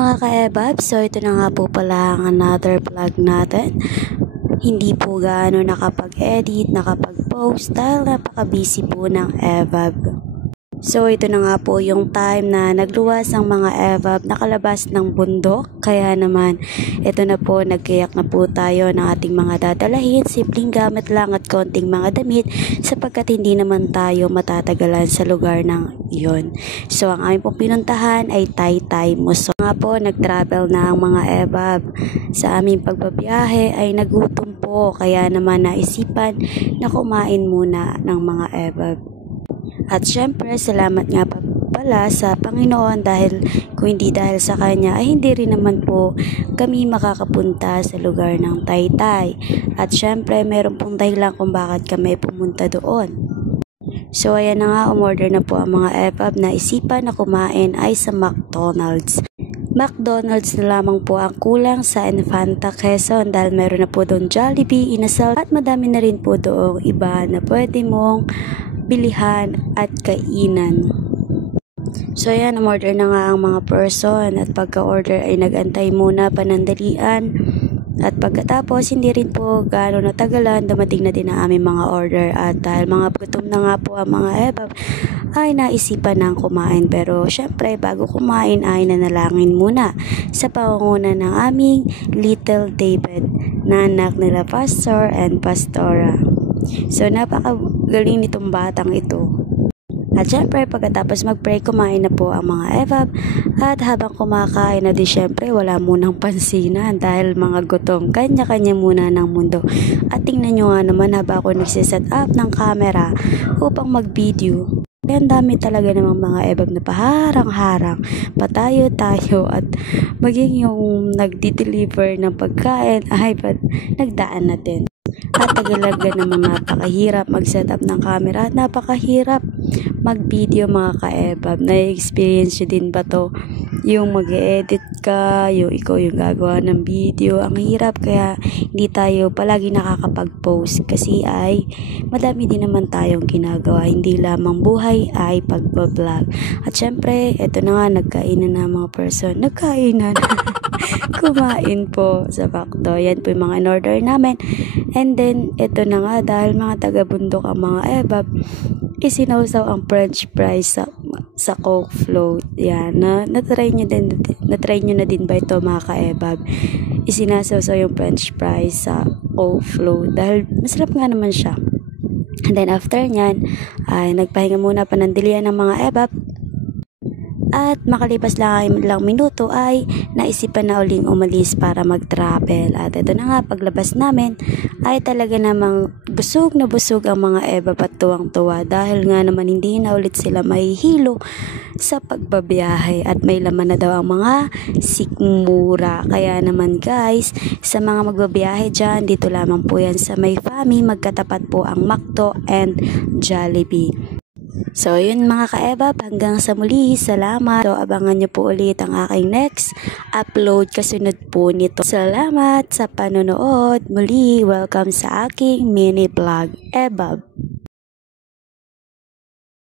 mga ka-ebab, so ito na nga po pala ang another vlog natin. Hindi po gaano nakapag-edit, nakapag-post dahil napaka-busy po ng ebab. So ito na nga po yung time na nagluwas ang mga ebab nakalabas ng bundok. Kaya naman ito na po, nagkayak na po tayo ng ating mga dadalahin. Simpleng gamit lang at konting mga damit sapagkat hindi naman tayo matatagalan sa lugar ng iyon. So ang aming pong pinuntahan ay Taytay Museum. Nga po, nag-travel na ang mga ebab. Sa aming pagbabiyahe ay nagutom po, kaya naman naisipan na kumain muna ng mga ebab. At syempre, salamat nga pala sa Panginoon dahil kung hindi dahil sa Kanya ay hindi rin naman po kami makakapunta sa lugar ng Taytay. At syempre, meron pong dahilan kung bakit kami pumunta doon. So ayan na nga, umorder na po ang mga ebab na isipan na kumain ay sa McDonald's. McDonald's na lamang po ang kulang sa Infanta Quezon dahil meron na po doon Jollibee, Inasal at madami na rin po doong iba na pwede mong bilihan at kainan. So ayan, umorder na nga ang mga person at pagka-order ay nag-antay muna panandalian. At pagkatapos, hindi rin po gaano natagalan, dumating na din ang aming mga order. At dahil mga gutom na nga po ang mga ebab, ay naisipan ng kumain. Pero syempre, bago kumain ay nanalangin muna sa pangunguna ng aming Little David na anak nila Pastor and Pastora. So napakagaling nitong batang ito. At syempre, pagkatapos mag-pray, kumain na po ang mga ebab. At habang kumakain na di syempre, wala munang pansinan dahil mga gutom, kanya-kanya muna ng mundo. At tingnan nyo nga naman habang ako nagsiset up ng camera upang mag-video. Ang dami talaga namang mga ebab na paharang-harang, patayo-tayo at maging yung nagdi-deliver ng pagkain ay nagdaan na din. At talaga namang napakahirap mag-setup ng camera at napakahirap mag-video mga ka-ebab. Na-experience nyo din ba to? Yung mag-edit ka, yung ikaw yung gagawa ng video. Ang hirap, kaya hindi tayo palagi nakakapag-post kasi ay madami din naman tayong ginagawa. Hindi lamang buhay ay pagbablog. At syempre, eto na nga, nagkainan na mga person. Nagkainan. Kumain po sa Bakdo. Yan po yung mga in-order namin. And then, eto na nga, dahil mga taga-bundok ang mga ebab, isinawsaw ang french fries sa Coke float. Yan, na-try nyo na din ba ito mga ka-ebab? Isinasawsaw yung french fries sa Coke float dahil masarap nga naman siya. And then after nyan, ay nagpahinga muna panandilian ng mga ebab. At makalipas lang minuto ay naisipan na uling umalis para mag-travel. At ito na nga, paglabas namin ay talaga namang busog na busog ang mga ebab at tuwang-tuwa dahil nga naman hindi na ulit sila mahihilo sa pagbabiyahe at may laman na daw ang mga sikmura. Kaya naman guys, sa mga magbabiyahe dyan, dito lamang po yan sa May Fami, magkatapat po ang McDo and Jollibee. So yun mga ka-ebab, hanggang sa muli, salamat. So abangan nyo po ulit ang aking next upload kasunod po nito. Salamat sa panonood. Muli, welcome sa aking mini vlog, ebab.